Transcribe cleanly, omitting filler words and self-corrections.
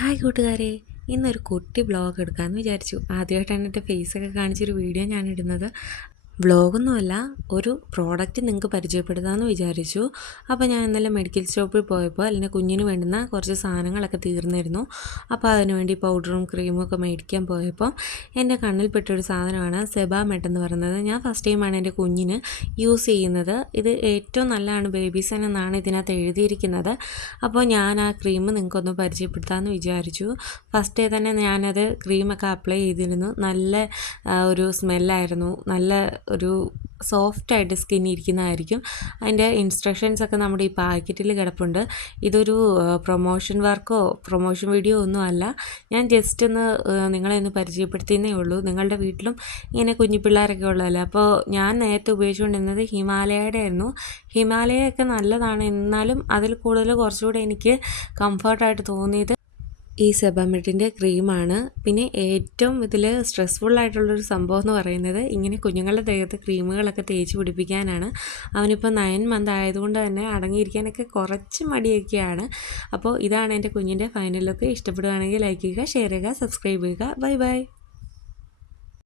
Hi കൂട്ടുകാരെ, ഇന്നൊരു കുട്ടി വ്ളോഗ് എടുക്കാമെന്ന് വിചാരിച്ചു. ആദ്യമായിട്ടാണ് എൻ്റെ ഫേസൊക്കെ കാണിച്ചൊരു വീഡിയോ ഞാൻ ഇടുന്നത്. വ്ളോഗൊന്നുമല്ല, ഒരു പ്രോഡക്റ്റ് നിങ്ങൾക്ക് പരിചയപ്പെടുത്താമെന്ന് വിചാരിച്ചു. അപ്പോൾ ഞാൻ ഇന്നലെ മെഡിക്കൽ ഷോപ്പിൽ പോയപ്പോൾ എൻ്റെ കുഞ്ഞിന് വേണ്ടുന്ന കുറച്ച് സാധനങ്ങളൊക്കെ തീർന്നിരുന്നു. അപ്പോൾ അതിനുവേണ്ടി പൗഡറും ക്രീമും ഒക്കെ മേടിക്കാൻ പോയപ്പോൾ എൻ്റെ കണ്ണിൽപ്പെട്ടൊരു സാധനമാണ് സെബാമെഡ് എന്ന് പറയുന്നത്. ഞാൻ ഫസ്റ്റ് ടൈമാണ് എൻ്റെ കുഞ്ഞിന് യൂസ് ചെയ്യുന്നത്. ഇത് ഏറ്റവും നല്ലതാണ് ബേബീസൻ എന്നാണ് ഇതിനകത്ത് എഴുതിയിരിക്കുന്നത്. അപ്പോൾ ഞാൻ ആ ക്രീം നിങ്ങൾക്കൊന്ന് പരിചയപ്പെടുത്താമെന്ന് വിചാരിച്ചു. ഫസ്റ്റ് തന്നെ ഞാനത് ക്രീമൊക്കെ അപ്ലൈ ചെയ്തിരുന്നു. നല്ല ഒരു സ്മെല്ലായിരുന്നു. നല്ല ഒരു സോഫ്റ്റായിട്ട് സ്കിൻ ഇരിക്കുന്നതായിരിക്കും. അതിൻ്റെ ഇൻസ്ട്രക്ഷൻസൊക്കെ നമ്മുടെ ഈ പാക്കറ്റിൽ കിടപ്പുണ്ട്. ഇതൊരു പ്രൊമോഷൻ വർക്കോ പ്രൊമോഷൻ വീഡിയോ ഒന്നും അല്ല. ഞാൻ ജസ്റ്റ് ഒന്ന് നിങ്ങളെ ഒന്ന് പരിചയപ്പെടുത്തിയെന്നേ ഉള്ളൂ. നിങ്ങളുടെ വീട്ടിലും ഇങ്ങനെ കുഞ്ഞു പിള്ളേരൊക്കെ ഉള്ളതല്ലേ. അപ്പോൾ ഞാൻ നേരത്തെ ഉപയോഗിച്ചുകൊണ്ടിരുന്നത് ഹിമാലയയുടെ ആയിരുന്നു. ഹിമാലയൊക്കെ നല്ലതാണ്, എന്നാലും അതിൽ കൂടുതൽ കുറച്ചുകൂടെ എനിക്ക് കംഫർട്ടായിട്ട് തോന്നിയത് ഈ സെബാമെഡിൻ്റെ ക്രീമാണ്. പിന്നെ ഏറ്റവും ഇതിൽ സ്ട്രെസ്ഫുള്ളായിട്ടുള്ളൊരു സംഭവം എന്ന് പറയുന്നത് ഇങ്ങനെ കുഞ്ഞുങ്ങളുടെ ദേഹത്ത് ക്രീമുകളൊക്കെ തേച്ച് പിടിപ്പിക്കാനാണ്. അവനിപ്പോൾ 9 മന്ത് ആയതുകൊണ്ട് തന്നെ അടങ്ങിയിരിക്കാനൊക്കെ കുറച്ച് മടിയൊക്കെയാണ്. അപ്പോൾ ഇതാണ് എൻ്റെ കുഞ്ഞിൻ്റെ ഫൈനൽ ലുക്ക്. ഇഷ്ടപ്പെടുകയാണെങ്കിൽ ലൈക്ക് ചെയ്യുക, ഷെയർ ചെയ്യുക, സബ്സ്ക്രൈബ് ചെയ്യുക. Bye bye.